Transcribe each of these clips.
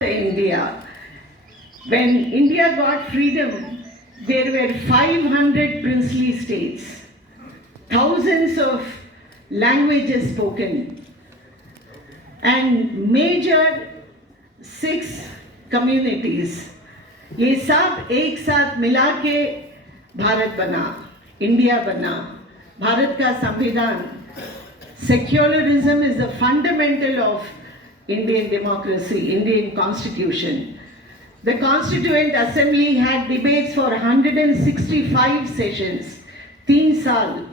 India. When India got freedom, there were 500 princely states, thousands of languages spoken, and major 6 communities. ये सब एक साथ मिला के भारत बना, इंडिया बना. भारत का संविधान, secularism is the fundamental of Indian democracy, Indian constitution. The Constituent Assembly had debates for 165 sessions, 3 साल,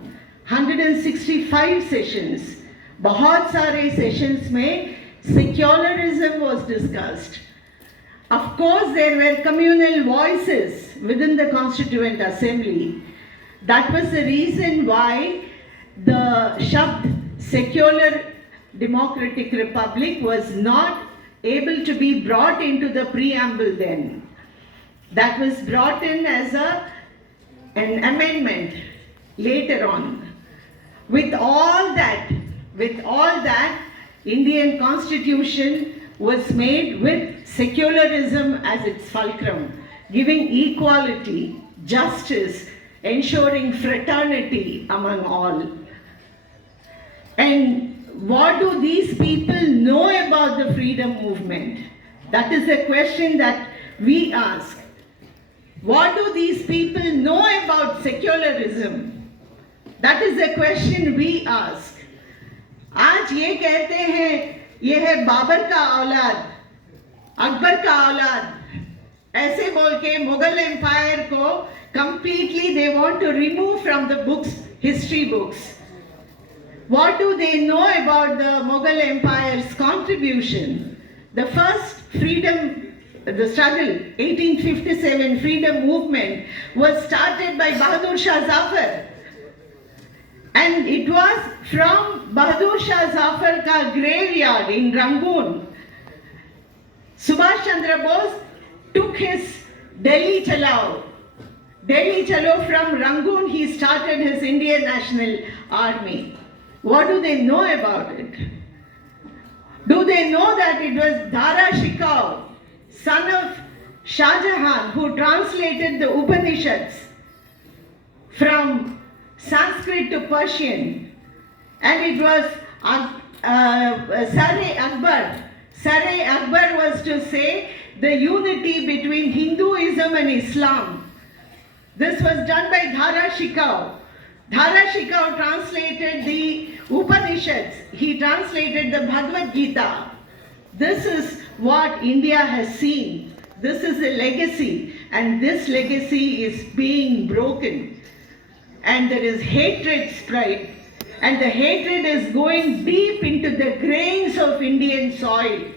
165 sessions. बहुत सारे sessions में secularism was discussed. Of course, there were communal voices within the Constituent Assembly. That was the reason why the Shabd secular democratic republic was not able to be brought into the preamble then. That was brought in as an amendment later on. With all that, Indian constitution was made with secularism as its fulcrum, giving equality, justice, ensuring fraternity among all. And what do these people know about the freedom movement? That is a question that we ask. What do these people know about secularism? That is a question we ask. आज ये कहते हैं ये है बाबर का औलाद, अकबर का औलाद, ऐसे बोल के मुगल एम्पायर को completely they want to remove from the books, history books. What do they know about the Mughal Empire's contribution? The first freedom, the struggle, 1857 freedom movement was started by Bahadur Shah Zafar. And it was from Bahadur Shah Zafar ka graveyard in Rangoon. Subhash Chandra Bose took his Delhi Chalo. Delhi Chalo from Rangoon, he started his Indian National Army. What do they know about it? Do they know that it was Dara Shikoh, son of Shah Jahan, who translated the Upanishads from Sanskrit to Persian? And it was Sare Akbar. Sare Akbar was to say the unity between Hinduism and Islam. This was done by Dara Shikoh. Dara Shikoh translated the Upanishads. He translated the Bhagavad Gita. This is what India has seen. This is a legacy, and this legacy is being broken. And there is hatred spread, and the hatred is going deep into the grains of Indian soil.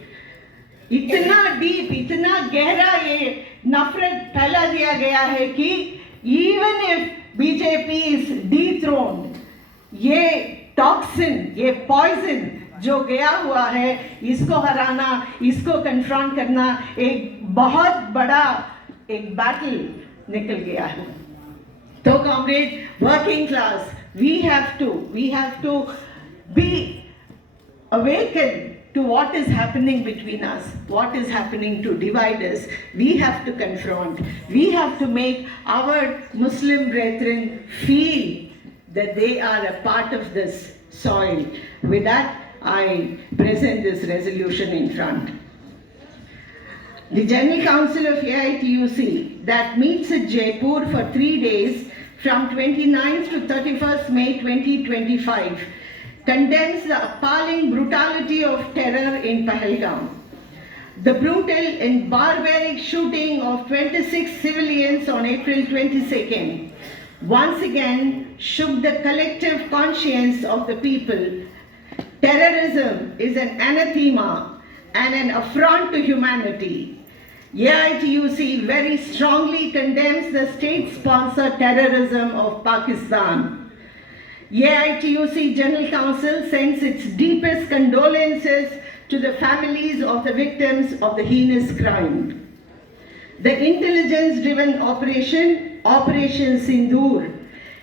इतना deep, इतना गहरा ये नफरत फैला दिया गया है कि even if BJP is dethroned, ये टॉक्सिन, ये पॉइजन जो गया हुआ है, इसको हराना, इसको कन्फ्रंट करना एक बहुत बड़ा एक बैटल निकल गया है. तो comrade, working class, we have to be awakened to what is happening between us, what is happening to divide us. We have to confront. We have to make our Muslim brethren feel that they are a part of this soil. With that, I present this resolution in front. The General Council of AITUC that meets at Jaipur for 3 days from 29th to 31st May 2025 condemns the appalling brutality of terror in Pahalgam. The brutal and barbaric shooting of 26 civilians on April 22nd once again shook the collective conscience of the people. Terrorism is an anathema and an affront to humanity. AITUC very strongly condemns the state-sponsored terrorism of Pakistan. AITUC General Council sends its deepest condolences to the families of the victims of the heinous crime. The intelligence-driven Operation Sindoor,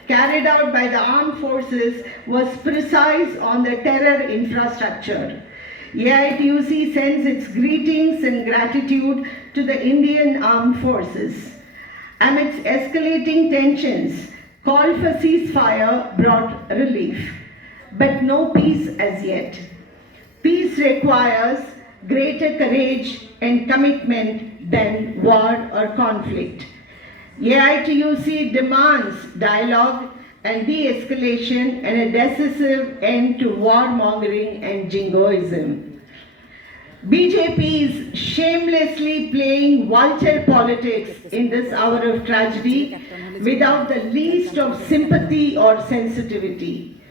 carried out by the armed forces, was precise on the terror infrastructure. AITUC sends its greetings and gratitude to the Indian Armed Forces. Amidst escalating tensions, call for ceasefire brought relief, but no peace as yet. Peace requires greater courage and commitment than war or conflict. AITUC demands dialogue and de-escalation and a decisive end to warmongering and jingoism. BJP is shamelessly playing vulture politics in this hour of tragedy without the least of sympathy or sensitivity.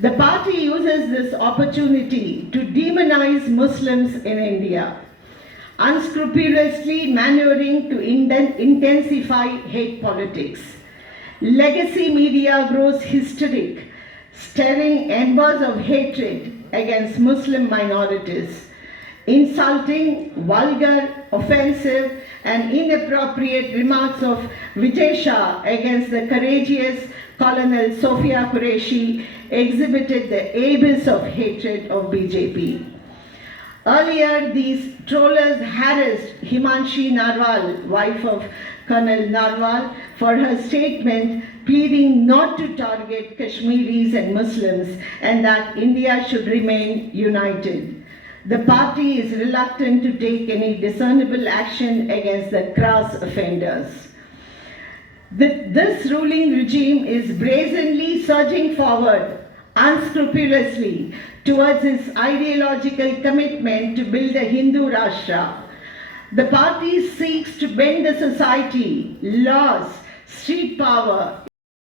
The party uses this opportunity to demonize Muslims in India, unscrupulously maneuvering to intensify hate politics. Legacy media grows hysteric, stirring embers of hatred against Muslim minorities, insulting, vulgar, offensive, and inappropriate remarks of Vijay Shah against the courageous Colonel Sophia Qureshi exhibited the abyss of hatred of BJP. Earlier, these trollers harassed Himanshi Narwal, wife of Colonel Narwal, for her statement pleading not to target Kashmiris and Muslims and that India should remain united. The party is reluctant to take any discernible action against the crass offenders. This ruling regime is brazenly surging forward unscrupulously towards its ideological commitment to build a Hindu Rashtra. The party seeks to bend the society, laws, street power,